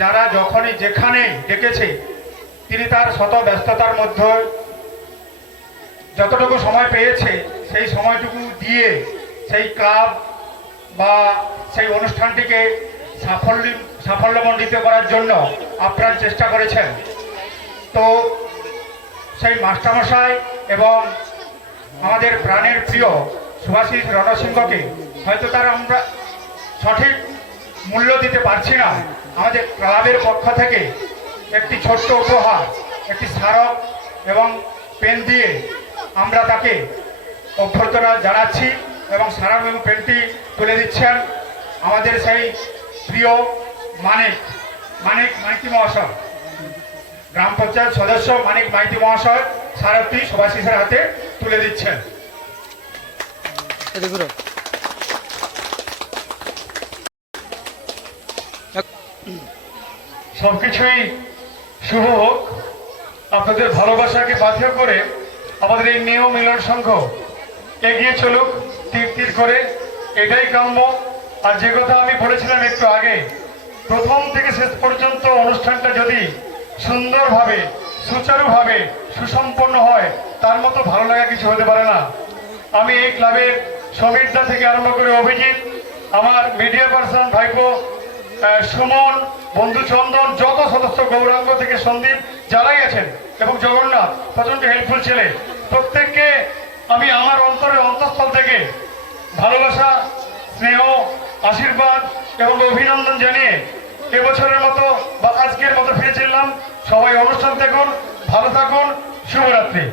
যারা যখনই যেখানে ডেকেছে, তিনি তার শত ব্যস্ততার মধ্যে যতটুকু সময় পেয়েছে, সেই সময়টুকু দিয়ে সেই ক্লাব বা সেই অনুষ্ঠানটিকে সাফল্য, সাফল্যমণ্ডিত করার জন্য আপ্রাণ চেষ্টা করেছেন। তো সেই মাস্টারমশাই এবং আমাদের প্রাণের প্রিয় সুভাষিস রণসিংহকে হয়তো তার আমরা সঠিক মূল্য দিতে পারছি না। আমাদের ক্লাবের পক্ষ থেকে একটি ছোট্ট উপহার, একটি স্মারক এবং পেন দিয়ে আমরা তাকে অভ্যর্থনা জানাচ্ছি এবং স্মারক এবং পেনটি তুলে দিচ্ছেন আমাদের সেই প্রিয় মানিক মানিক মাইতি মহাশয়। গ্রাম পঞ্চায়েত সদস্য মানিক মাইতি মহাশয় স্মারকটি সুভাষিসের হাতে তুলে দিচ্ছেন। সবকিছুই শুভ হোক। আপনাদের ভালোবাসাকে বাধ্য করে আমাদের এই নিয়ম মিলন সংঘ এগিয়ে চলুক, তীর তীর করে। এটাই কাম্য। আর যে কথা আমি বলেছিলাম একটু আগে, প্রথম থেকে শেষ পর্যন্ত অনুষ্ঠানটা যদি সুন্দরভাবে, সুচারুভাবে সুসম্পন্ন হয়, তার মতো ভালো লাগা কিছু হতে পারে না। আমি এই ক্লাবের সমীরদা থেকে আরম্ভ করে অভিজিৎ, আমার মিডিয়া পার্সন ভাইপো সুমন, বন্ধু চন্দন, যত সদস্য গৌরাঙ্গ থেকে সন্দীপ যারাই আছেন, এবং জগন্নাথ, প্রচণ্ড হেল্পফুল ছেলে, প্রত্যেককে আমি আমার অন্তরের অন্তঃস্থল থেকে ভালোবাসা, স্নেহ, আশীর্বাদ এবং অভিনন্দন জানিয়ে এবছরের মতো বা আজকের মতো ফিরে চললাম। সবাই অনুষ্ঠান থাকুন ভালো থাকুন, শুভরাত্রি।